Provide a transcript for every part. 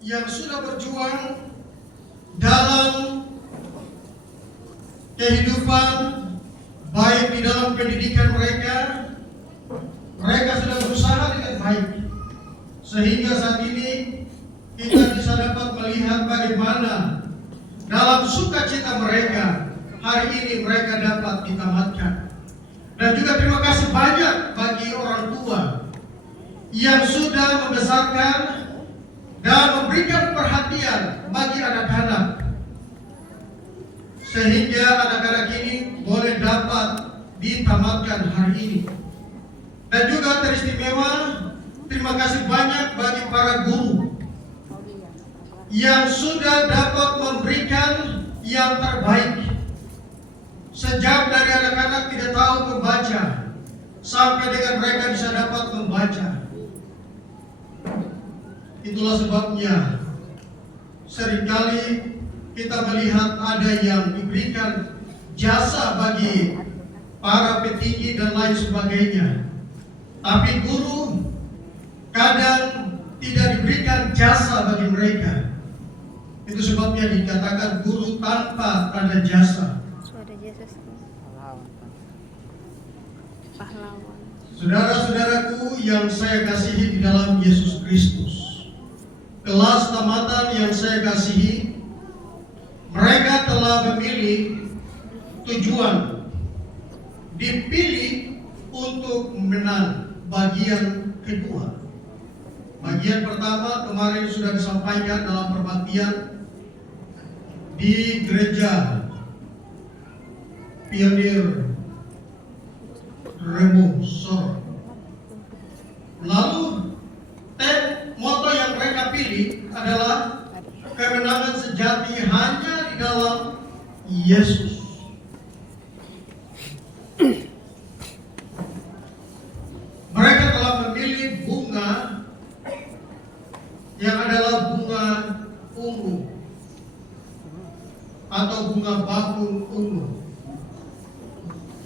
yang sudah berjuang dalam kehidupan, baik di dalam pendidikan mereka sudah berusaha dengan baik, sehingga saat ini kita bisa dapat melihat bagaimana dalam sukacita mereka hari ini mereka dapat ditamatkan. Dan juga terima kasih banyak bagi orang tua yang sudah membesarkan dan memberikan perhatian bagi anak-anak, sehingga anak-anak ini boleh dapat ditamatkan hari ini. Dan juga teristimewa, terima kasih banyak bagi para guru yang sudah dapat memberikan yang terbaik. Sejak dari anak-anak tidak tahu membaca sampai dengan mereka bisa dapat membaca. Itulah sebabnya seringkali kita melihat ada yang diberikan jasa bagi para petinggi dan lain sebagainya, tapi guru kadang tidak diberikan jasa bagi mereka. Itu sebabnya dikatakan guru tanpa tanda jasa. Saudara-saudaraku yang saya kasihi di dalam Yesus Kristus, kelas tamatan yang saya kasihi, mereka telah memilih tujuan, dipilih untuk menang bagian kedua. Bagian pertama kemarin sudah disampaikan dalam perbaktian di gereja Pionir Remu Sorong. Lalu moto yang mereka pilih adalah kemenangan sejati hanya di dalam Yesus. Mereka telah memilih bunga yang adalah bunga ungu atau bunga bakung ungu,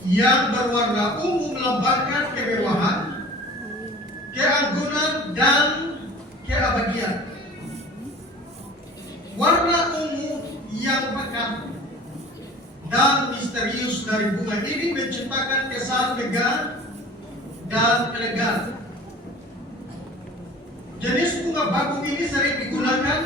yang berwarna ungu melambangkan kemewahan, keanggunan, dan keabadian. Warna ungu yang pekat dan misterius dari bunga ini menciptakan kesan megah dan elegan. Jenis bunga bakung ini sering digunakan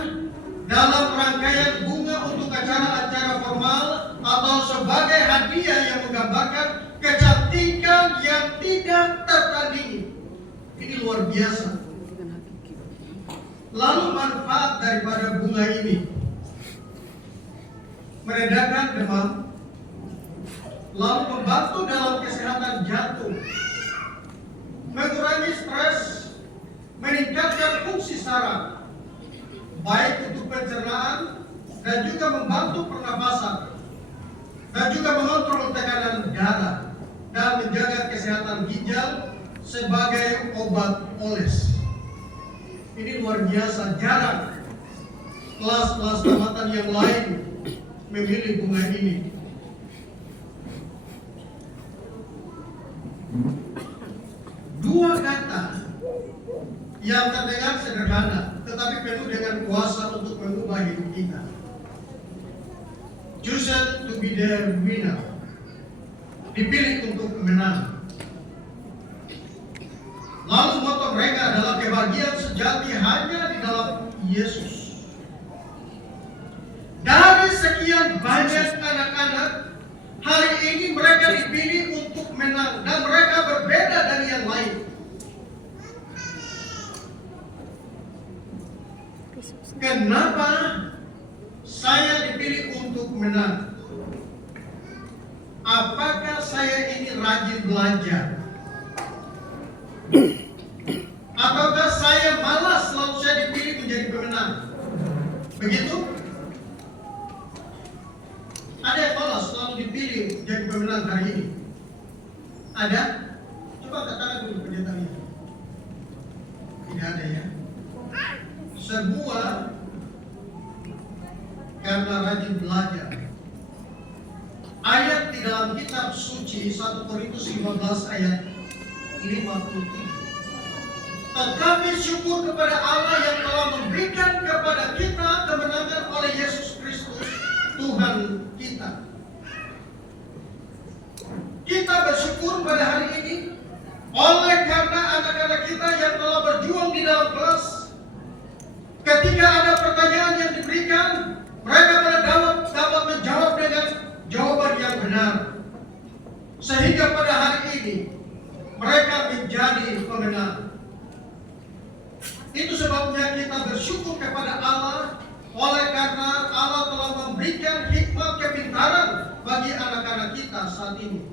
dalam rangkaian bunga untuk acara-acara formal atau sebagai hadiah yang menggambarkan kecantikan yang tidak tertandingi. Ini luar biasa. Lalu manfaat daripada bunga ini: meredakan demam, lalu membantu dalam kesehatan jantung, mengurangi stres, meningkatkan fungsi saraf, baik untuk pencernaan dan juga membantu pernapasan, dan juga mengontrol tekanan darah dan menjaga kesehatan ginjal sebagai obat oles. Ini luar biasa, jarang kelas-kelas tamatan yang lain memilih bunga ini. Dua kata yang terdengar sederhana tetapi penuh dengan kuasa untuk mengubah hidup kita. Chosen to be the winner, dipilih untuk menang. Lalu moto mereka adalah kebahagiaan sejati hanya di dalam Yesus. Dari sekian banyak anak-anak, hari ini mereka dipilih untuk menang dan mereka berbeda dari yang lain. Kenapa saya dipilih untuk menang? Apakah saya ini rajin belajar? Ataukah saya malas lalu saya dipilih menjadi pemenang? Begitu? Ada yang malas lalu dipilih menjadi pemenang hari ini? Ada? Coba katakan dulu pernyataannya. Tidak ada ya? Semua karena rajin belajar. Ayat di dalam kitab suci 1 Korintus 15 ayat 57. Tetapi syukur kepada Allah yang telah memberikan kepada sehingga pada hari ini mereka menjadi pemenang. Itu sebabnya kita bersyukur kepada Allah, oleh karena Allah telah memberikan hikmat kepintaran bagi anak-anak kita saat ini.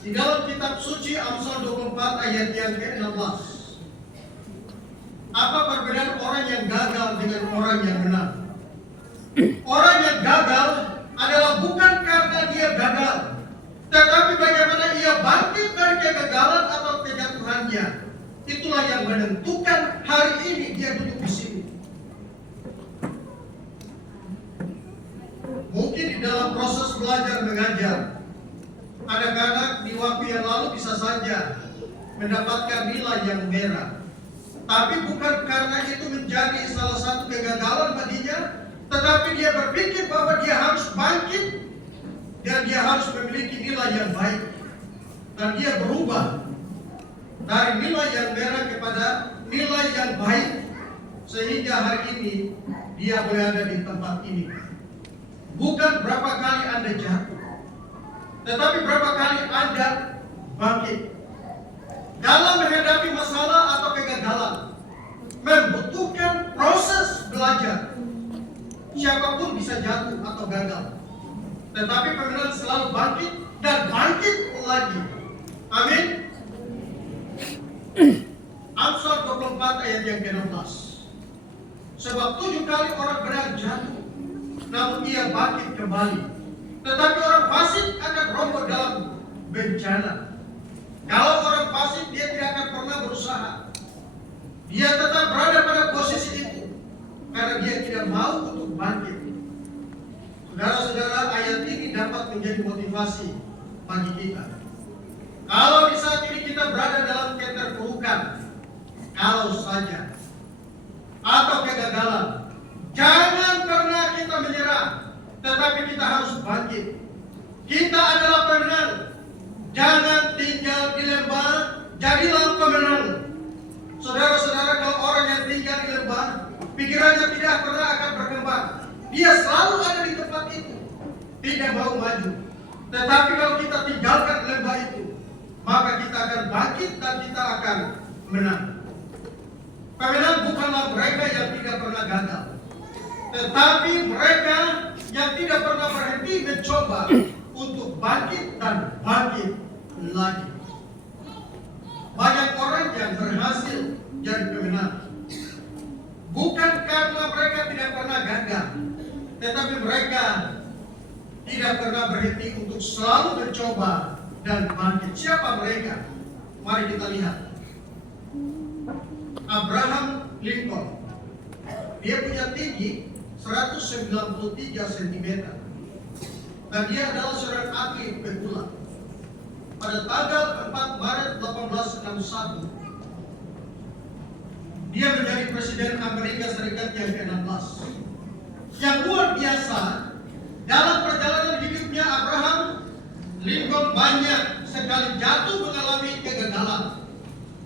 Di dalam kitab suci Amsal 24 ayat yang ke-16, apa perbedaan orang yang gagal dengan orang yang menang? Orang yang gagal adalah bukan karena dia gagal, tetapi bagaimana ia bangkit dari kegagalan atau kejatuhannya. Itulah yang menentukan hari ini dia duduk di sini. Mungkin di dalam proses belajar mengajar, anak-anak di waktu yang lalu bisa saja mendapatkan nilai yang merah. Tapi bukan karena itu menjadi salah satu kegagalan baginya, tetapi dia berpikir bahwa dia harus bangkit dan dia harus memiliki nilai yang baik. Dan dia berubah dari nilai yang merah kepada nilai yang baik, sehingga hari ini dia berada di tempat ini. Bukan berapa kali Anda jatuh, tetapi berapa kali Anda bangkit. Dalam menghadapi masalah atau kegagalan membutuhkan proses belajar. Siapapun bisa jatuh atau gagal, tetapi pemenang selalu bangkit dan bangkit lagi. Amin. Amsal 24 ayat yang ke-16. Sebab 7 kali orang benar jatuh, namun ia bangkit kembali. Tetapi orang fasik akan roboh dalam bencana. Kalau orang fasik, dia tidak akan pernah berusaha. Dia tetap berada pada posisi itu karena dia tidak mau untuk bangkit. Saudara-saudara, ayat ini dapat menjadi motivasi bagi kita. Kalau di saat ini kita berada dalam keterpurukan, kalau saja, atau kegagalan, jangan pernah kita menyerah, tetapi kita harus bangkit. Kita adalah pemenang. Jangan tinggal di lembah, jadilah pemenang. Saudara-saudara, kalau orang yang tinggal di lembah, pikirannya tidak pernah akan berkembang. Dia selalu ada di tempat itu, tidak mau maju. Tetapi kalau kita tinggalkan lembah itu, maka kita akan bangkit dan kita akan menang. Pemenang bukanlah mereka yang tidak pernah gagal, tetapi mereka yang tidak pernah berhenti mencoba untuk bangkit dan bangkit lagi. Banyak orang yang berhasil jadi pemenang bukan karena mereka tidak pernah gagal, tetapi mereka tidak pernah berhenti untuk selalu mencoba dan bangkit. Siapa mereka? Mari kita lihat. Abraham Lincoln. Dia punya tinggi 193 cm. Dan dia adalah seorang atlet pemula. Pada tanggal 4 Maret 1861, dia menjadi Presiden Amerika Serikat yang ke-16. Yang luar biasa, dalam perjalanan hidupnya Abraham Lincoln banyak sekali jatuh mengalami kegagalan,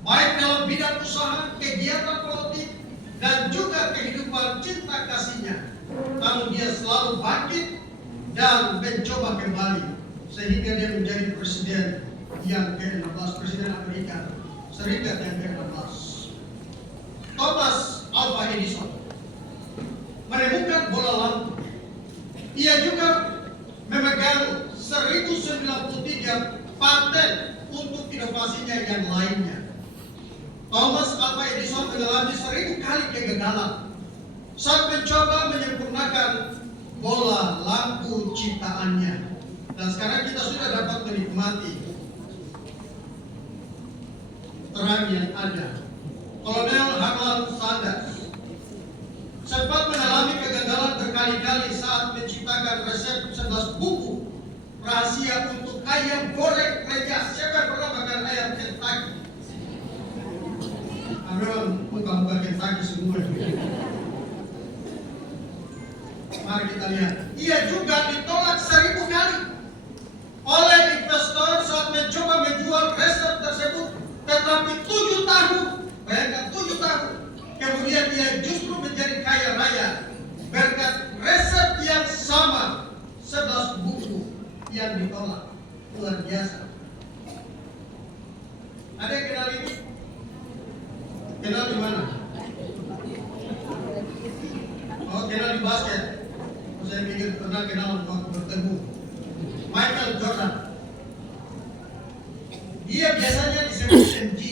baik dalam bidang usaha, kegiatan politik, dan juga kehidupan cinta kasihnya. Namun dia selalu bangkit dan mencoba kembali, sehingga dia menjadi presiden yang ke-16, Presiden Amerika Serikat yang ke-16. Thomas Alva Edison menemukan bola lampu. Ia juga memegang 1093 paten untuk inovasinya yang lainnya. Thomas Alva Edison mengalami 1000 kali kegagalan saat mencoba menyempurnakan bola lampu ciptaannya. Dan sekarang kita sudah dapat menikmati terang yang ada. Kolonel Harlan Sanders sempat mengalami kegagalan berkali-kali saat menciptakan resep 11 buku rahasia untuk ayam goreng reja. Siapa yang pernah makan ayam Kentucky? Memang muka-muka Kentucky semua. Mari kita lihat. Ia juga ditolak 1000 kali oleh investor saat mencoba menjual resep tersebut. Tetapi 7 tahun, bayangkan 7 tahun, kemudian dia justru menjadi kaya raya berkat resep yang sama, 11 buku yang Kenal di mana? Oh, kenal di basket. Saya pikir pernah kenal waktu bertemu. Michael Jordan. Dia biasanya disebut MG.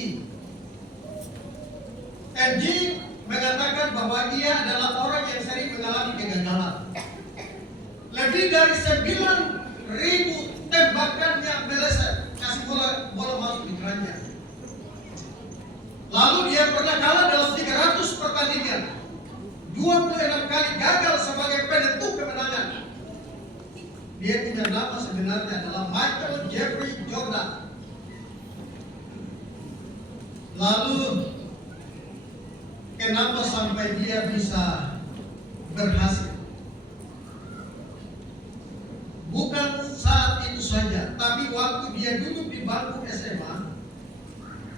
MG mengatakan bahwa dia adalah orang yang sering mengalami kegagalan. Lebih dari 9.000 tembakannya meleset, kasih bola masuk di keranjang. Lalu dia pernah kalah dalam 300 pertandingan, 26 kali gagal sebagai penentu kemenangan. Dia punya nama sebenarnya adalah Michael Jeffrey Jordan. Lalu kenapa sampai dia bisa berhasil? Bukan saat itu saja, tapi waktu dia duduk di bangku SMA,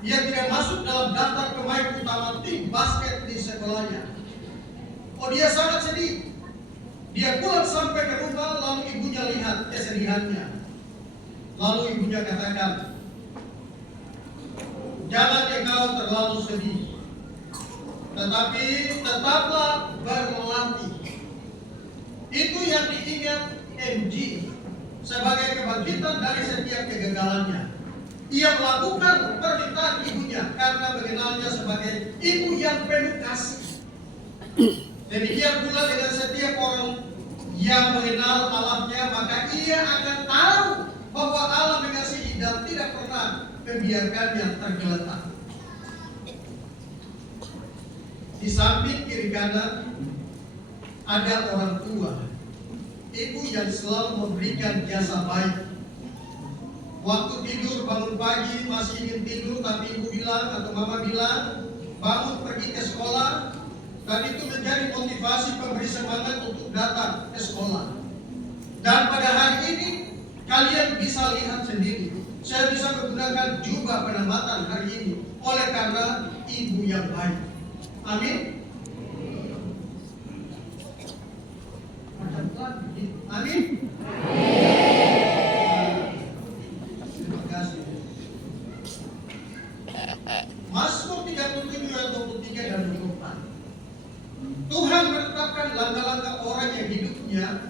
dia tidak masuk dalam daftar pemain utama tim basket di sekolahnya. Oh, dia sangat sedih. Dia pulang sampai ke rumah, lalu ibunya lihat kesedihannya. Lalu ibunya katakan, jangan engkau terlalu sedih, tetapi tetaplah berlatih. Itu yang diingat MG sebagai kebangkitan dari setiap kegagalannya. Ia melakukan permintaan ibunya karena mengenalnya sebagai ibu yang penuh kasih. Demikian pula dengan setiap orang yang mengenal Allahnya, maka ia akan tahu bahwa Allah mengasihi dan tidak pernah membiarkannya tergeletak. Di samping kiri kanan ada orang tua, ibu yang selalu memberikan jasa baik. Waktu tidur bangun pagi masih ingin tidur, tapi ibu bilang atau mama bilang bangun pergi ke sekolah. Dan itu menjadi motivasi pemberi semangat untuk datang ke sekolah. Dan pada hari ini kalian bisa lihat sendiri, saya bisa menggunakan jubah penamatan hari ini oleh karena ibu yang baik. Amin. Amin. Terima kasih. Mazmur 37 ayat 23 dan 24. Tuhan menetapkan langkah-langkah orang yang hidupnya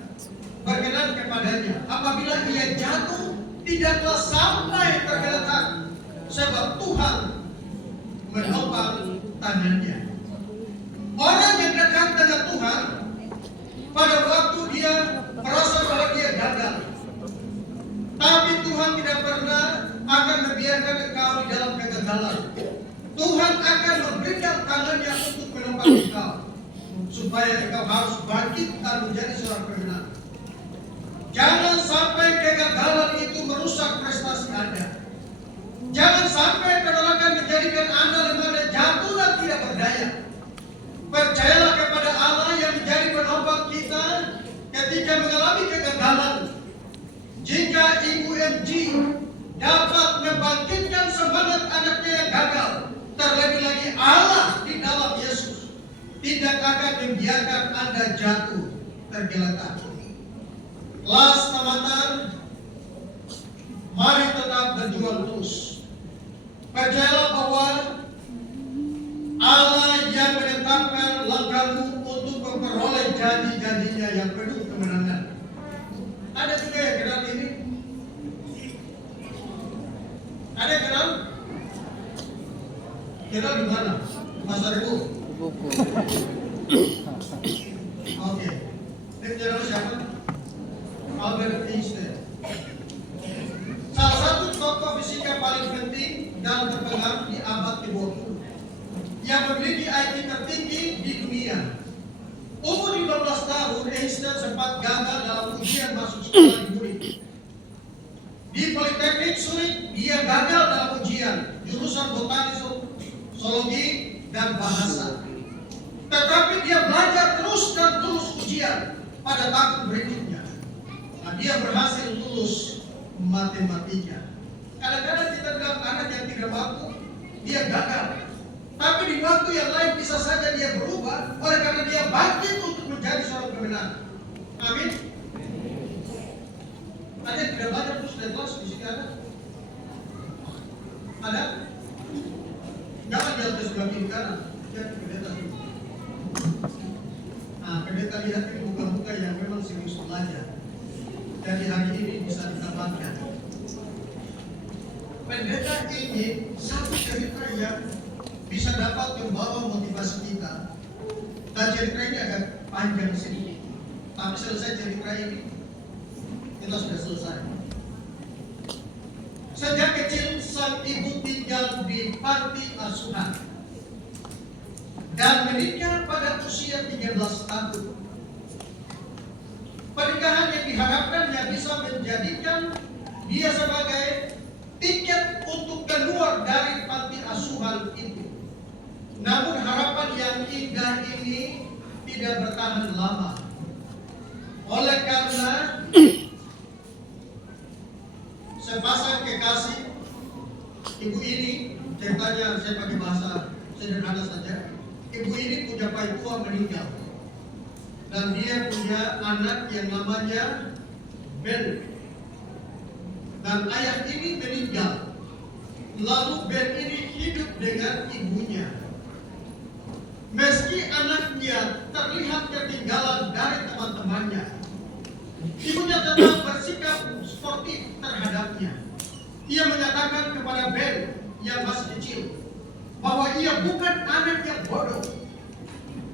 berkenan kepadanya. Apabila ia jatuh, tidaklah sampai tergeletak, sebab Tuhan menopang tangannya. Orang yang dekat dengan Tuhan, pada waktu dia merasa bahwa dia gagal, tapi Tuhan tidak pernah akan membiarkan engkau di dalam kegagalan. Tuhan akan memberikan tangannya untuk menopang engkau, supaya engkau harus bangkit dan menjadi seorang pemenang. Jangan sampai kegagalan itu merusak prestasi Anda. Jangan sampai penolakan menjadikan Anda lemah dan jatuh dan tidak berdaya. Percayalah kepada Allah yang menjadi penopang kita ketika mengalami kegagalan. Jika Ibu MG dapat membangkitkan semangat anaknya yang gagal, terlebih lagi Allah di dalam Yesus tidak akan membiarkan Anda jatuh tergeletak. Kelas tamatan, mari tetap berjuang terus. Percayalah bahwa Allah yang menetapkan langkahmu untuk memperoleh janji-janjinya yang penuh kemenangan. Ada juga yang kenal ini? Ada yang kenal? Kenal di mana? Pasar Ibu? Buku. Oke. Ini kenal siapa? Albert Einstein. Salah satu tokoh fisika paling penting dan terpengaruh di abad ke-20 yang memiliki IQ tertinggi di dunia. Umur 15 tahun, Einstein sempat gagal dalam ujian masuk sekolah di Munich. Di Politeknik Zurich, dia gagal dalam ujian jurusan botani, zoologi, dan bahasa. Tetapi dia belajar terus dan terus ujian pada tahun berikutnya. Nah, dia berhasil lulus matematika. Kadang-kadang kita bilang anak yang tidak mampu, dia gagal. Tapi di waktu yang lain bisa saja dia berubah oleh karena dia bangkit untuk menjadi seorang pemenang. Amin. Ada yang tidak belajar terus dari kelas di sini ada? Ada? Jangan dia ke sebelah kiri kanan, lihat pendeta itu. Nah, pendeta lihat ini muka-muka yang memang serius belajar. Jadi hari ini bisa ditambahkan. Pendeta ini satu cerita yang bisa dapat membawa motivasi kita. Dan cerita ini agak panjang sedikit. Tapi selesai cerita ini, kita sudah selesai. Sejak kecil sang ibu tinggal di panti asuhan dan menikah pada usia 13 tahun. Pernikahan yang diharapkan yang bisa menjadikan dia sebagai tiket untuk keluar dari panti asuhan itu. Namun harapan yang indah ini tidak bertahan lama. Oleh karena sepasang kekasih, ibu ini, ceritanya saya pakai bahasa sederhana saja. Ibu ini punya tua meninggal. Dan dia punya anak yang namanya Ben. Dan ayah ini meninggal. Lalu Ben ini hidup dengan ibunya. Meski anaknya terlihat ketinggalan dari teman-temannya, ibunya tetap bersikap sportif terhadapnya. Ia menyatakan kepada Ben yang masih kecil bahwa ia bukan anak yang bodoh.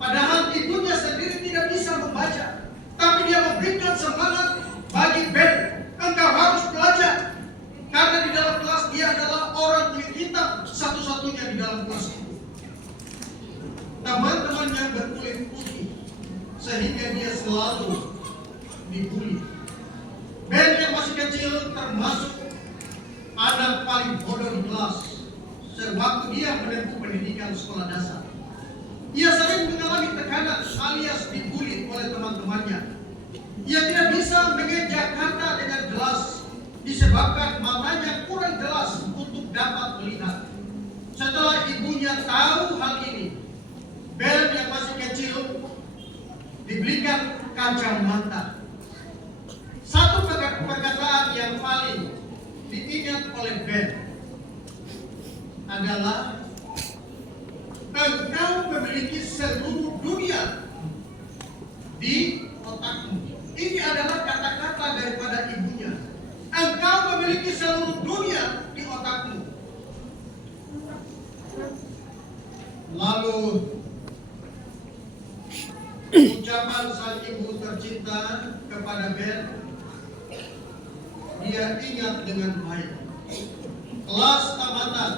Padahal ibunya sendiri tidak bisa membaca, tapi dia memberikan semangat bagi Ben. Engkau harus belajar, karena di dalam kelas dia adalah orang kulit hitam satu-satunya di dalam kelas itu. Teman-temannya berkulit putih, sehingga dia selalu dibully. Ben yang masih kecil termasuk anak paling bodoh di kelas sewaktu dia menempuh pendidikan sekolah dasar. Ia sering mengalami tekanan alias dibully oleh teman-temannya. Ia tidak bisa mengeja kata dengan jelas disebabkan matanya kurang jelas untuk dapat melihat. Setelah ibunya tahu hal ini, Ben yang masih kecil dibelikan kacamata. Satu perkataan yang paling diingat oleh Ben adalah, engkau memiliki seluruh dunia di otakmu. Ini adalah kata-kata daripada ibunya. Engkau memiliki seluruh dunia di otakmu. Lalu ucapan sang ibu tercinta kepada Ben, dia ingat dengan baik. Kelas tamatan,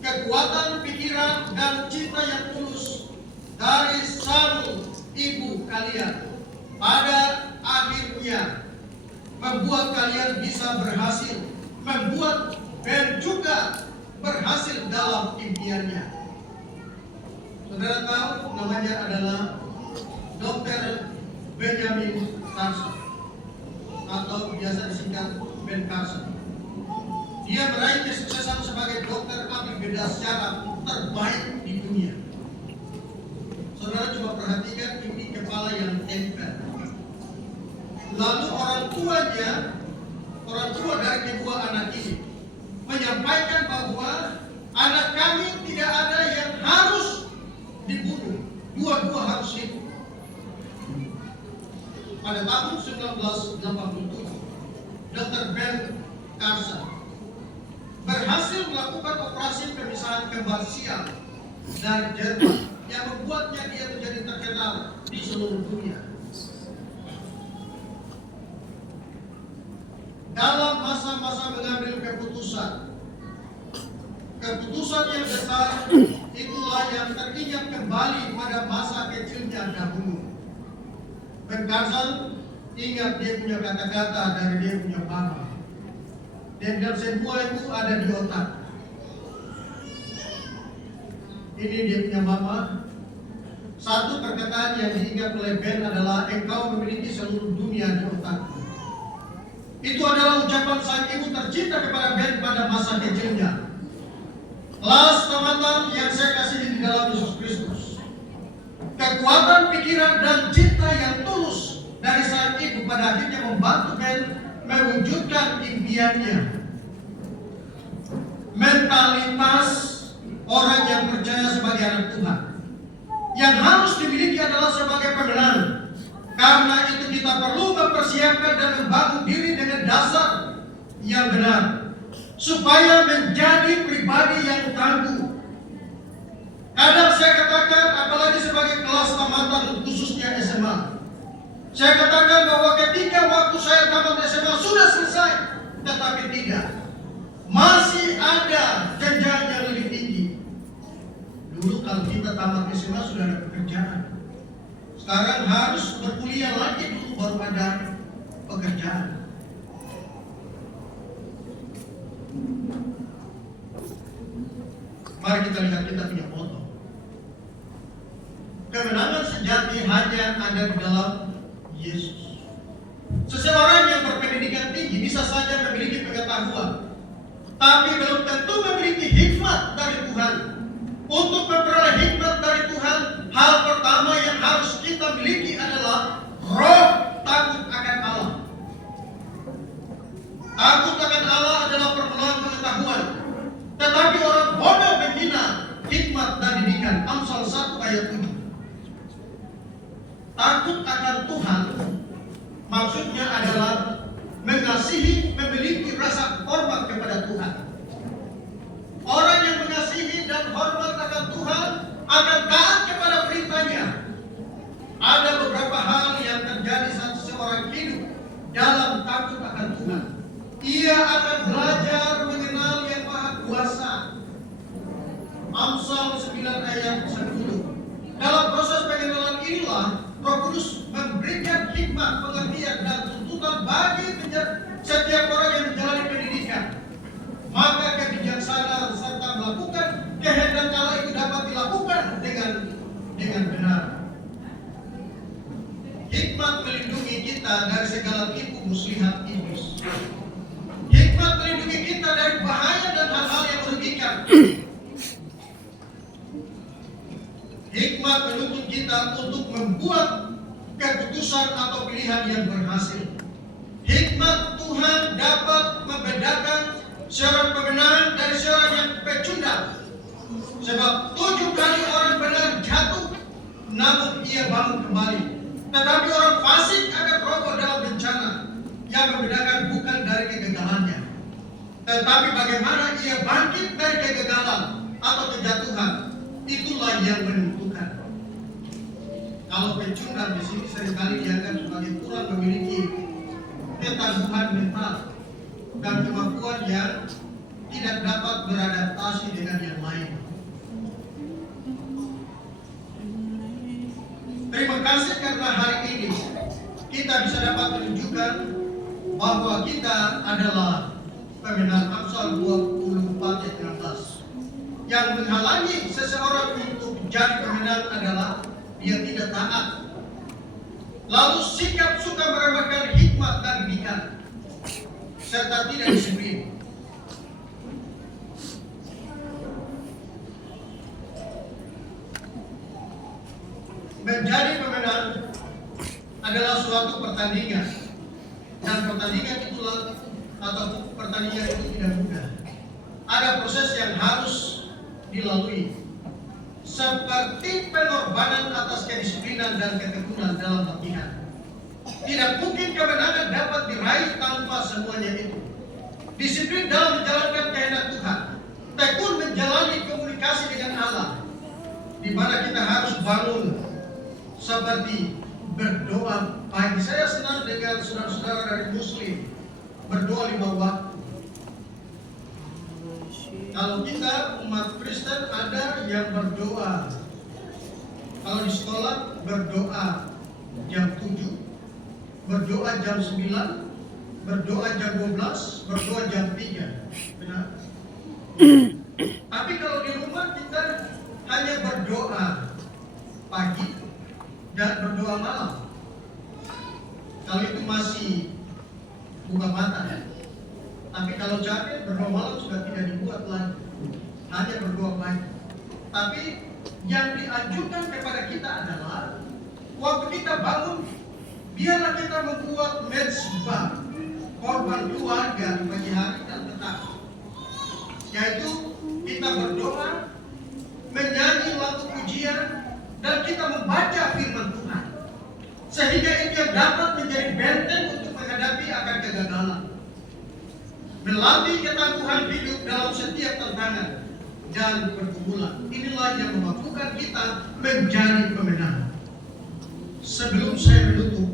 kekuatan pikiran dan cinta yang tulus dari sang ibu kalian pada akhirnya membuat kalian bisa berhasil, membuat Ben juga berhasil dalam impiannya. Saudara tahu namanya adalah Dr. Benjamin Carson, atau biasa disingkat Ben Carson. Dia meraih kesuksesan sebagai dokter ahli bedah syaraf terbaik di dunia. Saudara coba perhatikan ini kepala yang tempel. Lalu orang tua dari kedua anak ini menyampaikan bahwa anak kami tidak ada yang harus dibunuh, dua-dua harus hidup. Pada tahun 1987, Dr. Ben Carson berhasil melakukan operasi pemisahan kembar siam dari Jerman yang membuatnya dia menjadi terkenal di seluruh dunia. Dalam masa-masa mengambil keputusan yang besar, itulah yang teringat kembali pada masa kecilnya dahulu. Ben Carson ingat dia punya kata-kata dari dia punya mama. Dan semua itu ada di otak. Ini dia punya mama. Satu perkataan yang diingat oleh Ben adalah, engkau memiliki seluruh dunia di otak. Itu adalah ucapan sang ibu tercinta kepada Ben pada masa kecilnya. Kelas tamatan yang saya kasihi di dalam Yesus Kristus. Kekuatan pikiran dan cinta yang tulus dari sang ibu pada akhirnya membantu Ben mewujudkan impiannya. Mentalitas orang yang percaya sebagai anak Tuhan. Yang harus dimiliki adalah sebagai pemenang. Karena itu kita perlu mempersiapkan dan membangun diri dengan dasar yang benar, supaya menjadi pribadi yang tangguh. Kadang saya katakan, apalagi sebagai kelas tamatan khususnya SMA, saya katakan bahwa ketika waktu saya tamat SMA sudah selesai, tetapi tidak. Masih ada jenjang yang lebih tinggi. Dulu kalau kita tamat SMA sudah ada pekerjaan. Sekarang harus berkuliah lagi dulu baru ada pekerjaan. Mari kita lihat kita punya foto. Kemenangan sejati hanya ada di dalam Yesus. Seseorang yang berpendidikan tinggi bisa saja memiliki pengetahuan, tapi belum tentu memiliki hikmat dari Tuhan. Untuk memperoleh hikmat dari Tuhan, hal pertama yang harus kita miliki adalah roh takut akan Allah. Takut akan Allah adalah permulaan pengetahuan. Tetapi orang bodoh menghina hikmat dan didikan. Amsal 1 ayat 7. Takut akan Tuhan maksudnya adalah mengasihi, memiliki rasa hormat kepada Tuhan. Orang yang mengasihi dan hormat akan Tuhan akan taat kepada perintahnya. Ada beberapa hal yang terjadi saat seseorang hidup dalam takut akan Tuhan. Ia akan belajar mengenal Yang Maha Kuasa. Amsal 9 ayat 10. Dalam proses pengenalan inilah Roh Kudus memberikan hikmat, pengertian, dan tuntutan bagi setiap orang yang menjalani pendidikan. Maka kebijaksanaan serta melakukan kehendak Allah itu dapat dilakukan dengan benar. Hikmat melindungi kita dari segala tipu muslihat iblis. Hikmat melindungi kita dari bahaya dan hal-hal yang merugikan. Hikmat menuntut kita untuk membuat keputusan atau pilihan yang berhasil. Hikmat Tuhan dapat membedakan seorang pemenang dari seorang yang pecundang. Sebab 7 kali orang benar jatuh, namun ia bangun kembali. Tetapi orang fasik akan roboh dalam bencana. Yang membedakan bukan dari kegagalannya, tetapi bagaimana ia bangkit dari kegagalan atau kejatuhan. Itulah yang menentukan. Kalau pecundang di sini seringkali dianggap sebagai kurang memiliki ketangguhan mental dan kemampuan yang tidak dapat beradaptasi dengan yang lain. Terima kasih karena hari ini kita bisa dapat menunjukkan bahwa kita adalah pemenang. Amsal 24 ayat 16. Yang menghalangi seseorang untuk jadi pemenang adalah dia tidak taat, lalu sikap suka meremehkan hikmat dan didikan, serta tidak disiplin. Menjadi pemenang adalah suatu pertandingan, dan pertandingan itulah atau pertandingan itu tidak mudah. Ada proses yang harus dilalui, seperti pengorbanan atas kedisiplinan dan ketekunan dalam latihan. Tidak mungkin kemenangan dapat diraih tanpa semuanya itu. Disiplin dalam menjalankan kehendak Tuhan, tekun menjalani komunikasi dengan Allah, di mana kita harus bangun seperti berdoa pagi. Saya senang dengan saudara-saudara dari Muslim berdoa 5 waktu. Kalau kita umat Kristen ada yang berdoa, kalau di sekolah berdoa jam 7, berdoa jam 9, berdoa jam 12, berdoa jam 3. Benar? Tapi kalau di rumah kita hanya berdoa pagi dan berdoa malam. Kalau itu masih buka mata ya. Tapi kalau capek berdoa malam sudah tidak dibuat lagi, hanya berdoa pagi. Tapi yang dianjurkan kepada kita adalah waktu kita bangun, biarlah kita membuat mezbah, korban keluarga di pagi hari dan petang. Yaitu kita berdoa menyanyi lagu pujian, dan kita membaca firman Tuhan, sehingga itu dapat menjadi benteng untuk menghadapi akan kegagalan, melatih ketangguhan hidup dalam setiap tantangan dan pergumulan. Inilah yang memampukan kita menjadi pemenang. Sebelum saya menutup,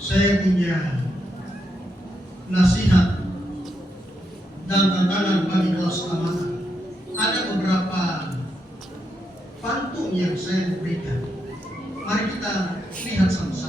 saya punya nasihat dan tantangan bagi kelas keamanan. Ada beberapa pantun yang saya berikan. Mari kita lihat sama-sama.